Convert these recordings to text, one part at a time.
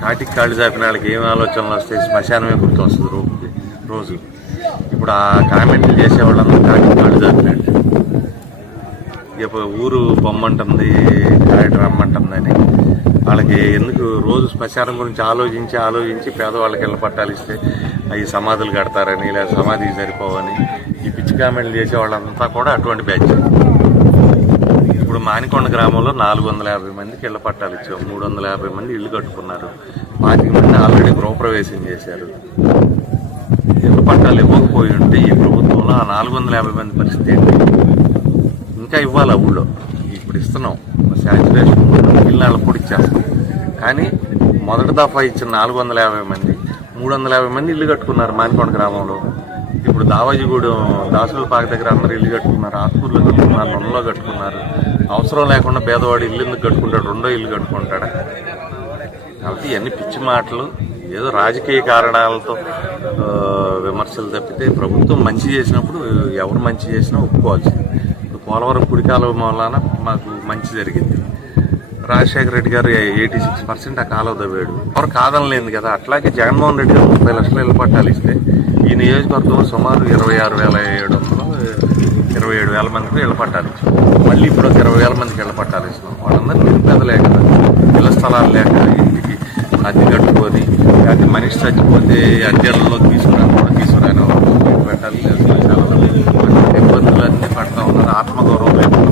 కాటికి కాళ్ళు చాపిన వాళ్ళకి ఏం ఆలోచనలు వస్తే శ్మశానమే గుర్తు వస్తుంది రోజు. ఇప్పుడు ఆ కామెంట్లు చేసేవాళ్ళందరూ కాటికి కాళ్ళు చాపినట్టు. ఇప్పుడు ఊరు బొమ్మంటుంది, కాయట రమ్మంటుందని వాళ్ళకి ఎందుకు రోజు శ్మశానం గురించి ఆలోచించి పేదవాళ్ళకి ఇళ్ళ పట్టాలు ఇస్తే అవి సమాధులు కడతారని లేదా సమాధికి సరిపోవని ఈ పిచ్చి కామెంట్లు చేసేవాళ్ళంతా కూడా అటువంటి బ్యాచ్. ఇప్పుడు మానికొండ గ్రామంలో 450 మందికి ఇళ్ల పట్టాలు ఇచ్చాం. 350 మంది ఇల్లు కట్టుకున్నారు. 25 మంది ఆల్రెడీ గృహప్రవేశం చేశారు. ఇళ్ల పట్టాలు ఇవ్వకపోయి ఉంటే ఈ ప్రభుత్వంలో ఆ 450 మంది పరిస్థితి ఏంటి? ఇంకా ఇవ్వాలి ఊళ్ళో. ఇప్పుడు ఇస్తున్నాం, శాచ్యురేషన్ మిగిలిన వాళ్ళకి కూడా ఇచ్చేస్తాం. కానీ మొదటి దఫా ఇచ్చిన 450 మంది 350 మంది ఇల్లు కట్టుకున్నారు మానికొండ గ్రామంలో. ఇప్పుడు దావాజీగూడెం దాసుల పాక దగ్గర అందరూ ఇల్లు కట్టుకున్నారు, ఆత్మూరులో కట్టుకున్నారు, నొన్నలో కట్టుకున్నారు. అవసరం లేకుండా పేదవాడు ఇల్లు ఎందుకు కట్టుకుంటాడు? రెండో ఇల్లు కట్టుకుంటాడా? కాబట్టి ఇవన్నీ పిచ్చి మాటలు, ఏదో రాజకీయ కారణాలతో విమర్శలు తప్పితే ప్రభుత్వం మంచి చేసినప్పుడు ఎవరు మంచి చేసినా ఒప్పుకోవాల్సింది. ఇప్పుడు పోలవరం కుడికాల మూలాన మాకు మంచి జరిగింది. రాజశేఖర రెడ్డి గారు 86% ఆ కాలువ తవ్వాడు, ఎవరు కాదనలేదు కదా. అట్లాగే జగన్మోహన్ రెడ్డి గారు 30 లక్షల ఇళ్ల పట్టాలు ఇస్తే ఈ నియోజకవర్గంలో సుమారు 26,700 మందికి ఇళ్ల పట్టాలు ఇచ్చాం. మళ్ళీ ఇప్పుడు 20,000 మందికి ఇళ్ల పట్టాలు ఇస్తున్నాం. వాళ్ళందరూ నిరుపేదలే కదా, ఇళ్ల స్థలాలు లేక ఇంటికి అద్దె కట్టుకొని, అది మనిషి చచ్చిపోతే అద్దెలలో తీసుకురాని పెట్టాలి, ఇబ్బందులన్నీ పడతా ఉన్నారు. ఆత్మగౌరవం లేకుండా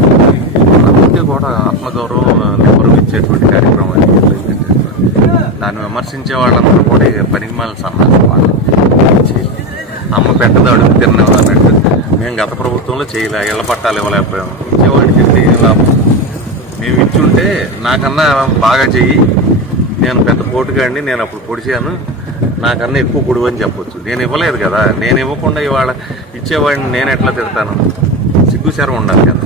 అందరికీ కూడా ఆత్మగౌరవం నిరూపించేటువంటి కార్యక్రమాన్ని దాన్ని విమర్శించే వాళ్ళందరూ కూడా పనికి మళ్ళీ సన్నాసం వాళ్ళు అమ్మ పెట్టదు అడుగు తిన్నాం అన్నట్టు. మేము గత ప్రభుత్వంలో చేయలే, ఇళ్ల పట్టాలు ఇవ్వలేకపోయాము. ఇచ్చేవాడికి ఏం లాభం? మేము ఇచ్చుంటే నాకన్నా బాగా చెయ్యి, నేను పెద్ద పోటుగాడిని, నేను అప్పుడు పొడిచాను, నాకన్నా ఎక్కువ పొడువు అని చెప్పొచ్చు. నేను ఇవ్వలేదు కదా. నేను ఇవ్వకుండా ఇవాళ ఇచ్చేవాడిని నేను ఎట్లా తిడతాను? సిగ్గుశరం ఉండాలి కదా.